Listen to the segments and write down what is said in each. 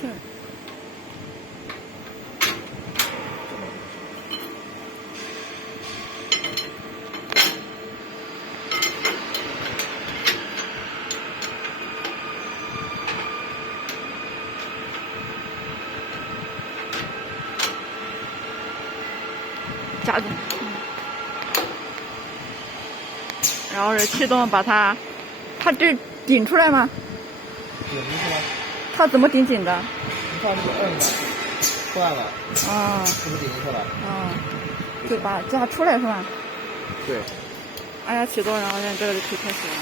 寸。夹紧，然后是气动把它这顶出来吗？顶进去吗？它怎么顶紧的？你放这个摁的，断了。啊，是不是顶进去了？啊，就把它出来是吧？对。按下启动，然后现在这个就可以开始了。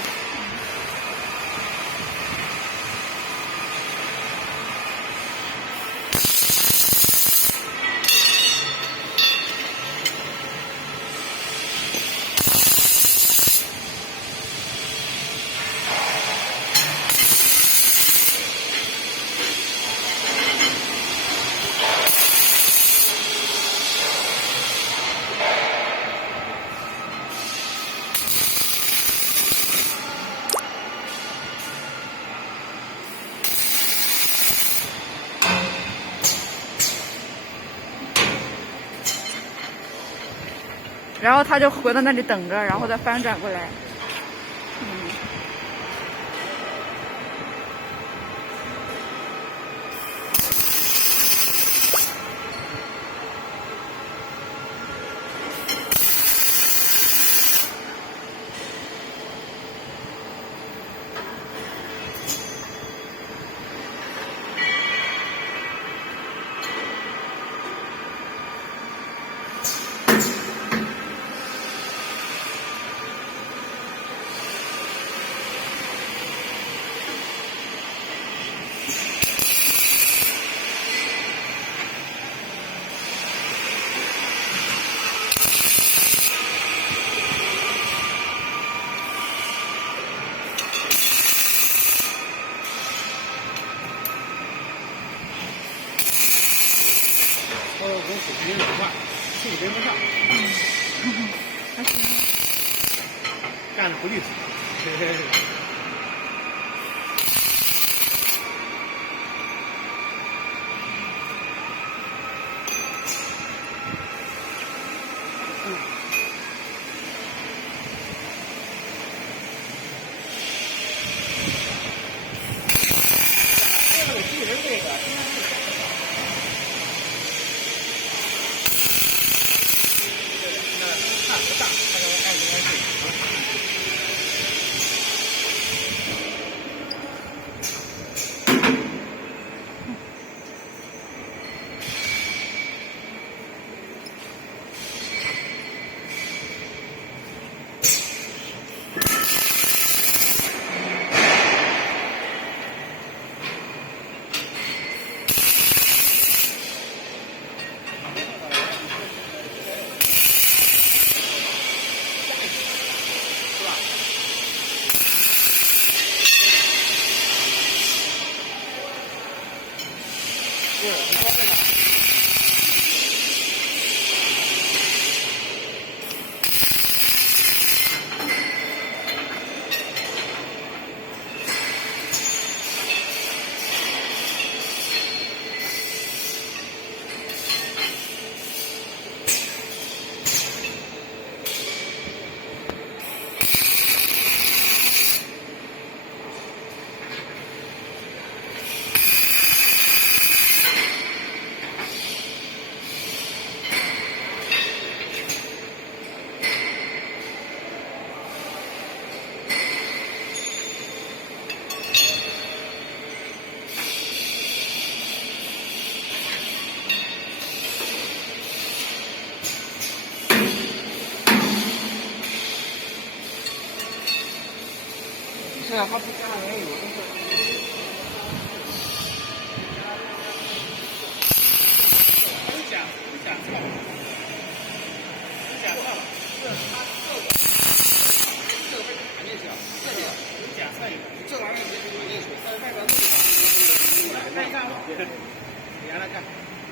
然后他就回到那里等着，然后再翻转过来。跟水平有关，速度跟不上。还行。干的不利索。现在他不加人有的是。假菜了，这个被砍进去了，这里有假菜有，这玩意儿也砍进去，但是外边看一下吧，连着看，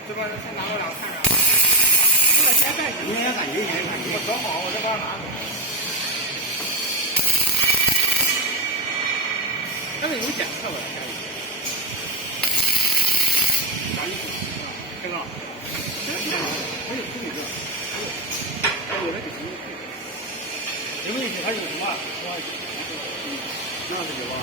这边先拿过来我看看，这个先干什么？应该感觉，我找好，我这边拿走。但是有假菜吧，家里。了。还有处理的，还有那个什么，有没有还有什么？那是有吧？